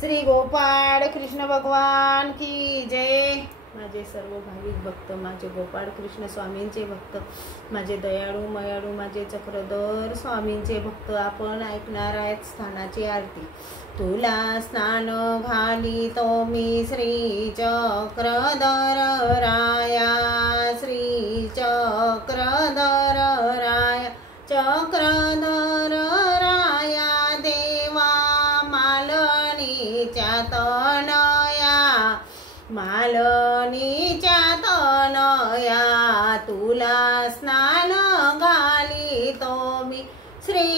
श्री गोपाळ कृष्ण भगवान की जय। माझे सर्व भाविक भक्त, माझे गोपाळ कृष्ण स्वामींचे भक्त, माझे दयाळू मयाळू माझे चक्रधर स्वामींचे भक्त, आपण ऐकणार आहेत स्थानाची आरती। तुला स्नान घालितो मी श्री चक्रधर राया, श्री चक्रधर राया, चक्रधर राया देवा मालनीच्या तनया, मालनीच्या तनया तुला स्नान घालितो मी श्री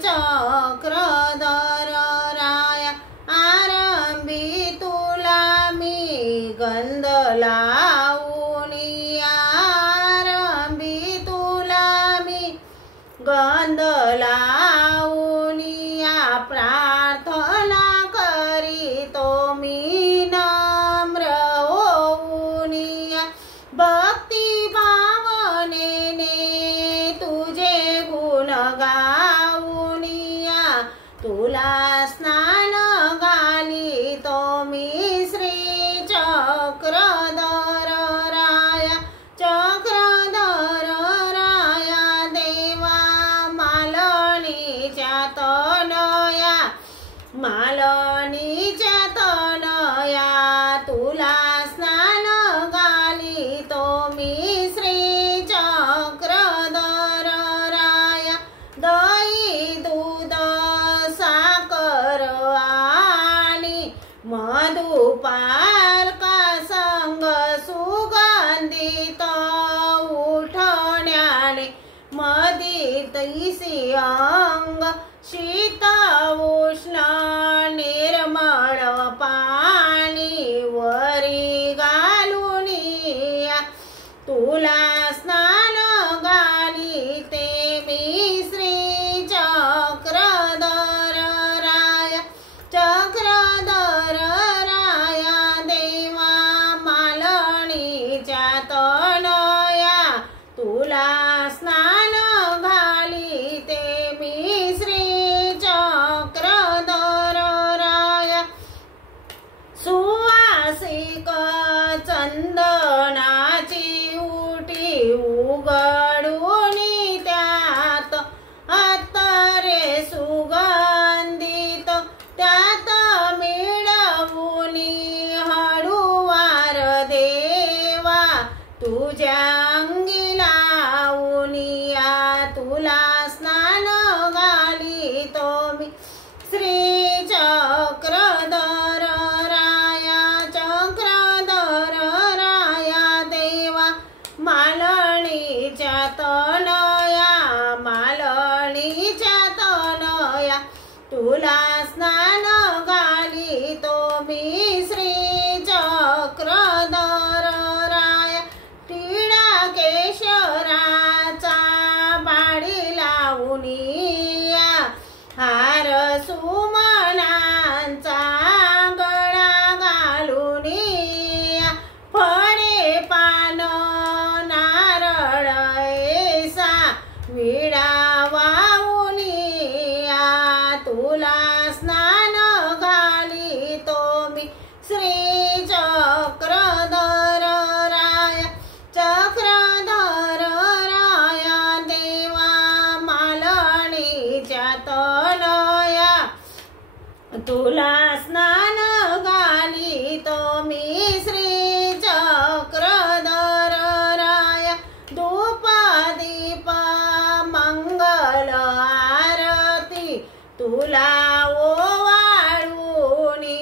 चक्रधर राया। आरंभी तुला मी गंध लावूनी, आरंभी तुला मी गंध लावूनी, प्रार्थना करीतो मी नम्र होऊनी, भक्ती भावनेने तुझे गुण गाऊनी, तुला स्नान घालितो मी श्री चक्रधर राया, चक्रधर राया देवा मालनीच्या तनया, मालनीच्या तनया तुला स्नान घालितो मी श्री चक्रधर राया। दही दूध साखर आणि मधुपार्का संग सुगंधित उठण्याने मदितैसी अंग, शीत उष्ण निर्मळ पाणी वरी घालूनी, तुला स्नान घालिते मी श्री चक्रधर राया, चक्रधर राया देवा मालनीच्या तनया, तुला स्नान घालिते मी श्री चक्रधर राया। सुवासिक चंदनाची उटी उघडूनी त्यात अत्तरे सुगंधित, त्यात मिळवूनी हळूवार देवा तुझ्या अंगी लावूनी, तुला स्नान घालितो मी श्री चक्रधर राया, चक्रधर राया देवा मालनीच्या तनया, मालनीच्या तनया तुला स्नान घालितो मी श्री चक्रधर राया। टिळा केशराचा बाळी लावूनी, हार सुमनांचा गळा घालूनी, फळे पान नारळ ऐसा विडा वाहूनी, तुला स्नान घालितो मी श्री चक्रधर राया, चक्रधर राया देवा मालनीच्या तनया, तुला स्नान घालितो मी श्री चक्रधर राया। धूप दीप मंगल आरती तुला ओवाळूनी,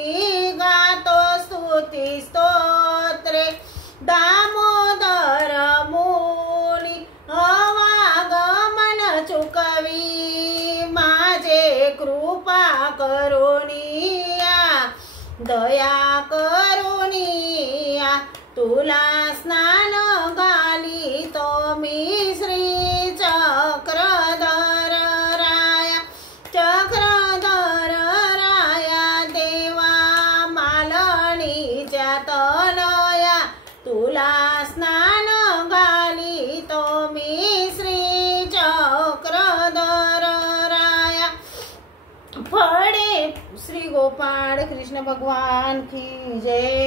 गातो स्तुती स्तोत्रे दामोदर मुनी, अवागमन चुकवी माझे कृपा करुणी, दया करुणी, तुला स्नान घालितो मी श्री चक्रधर राया, चक्रधर राया देवा मालनीच्या तनया, तुला स्नान घालितो मी श्री चक्रधर राया। फळे श्री गोपाळ बाळ कृष्ण भगवान की जय।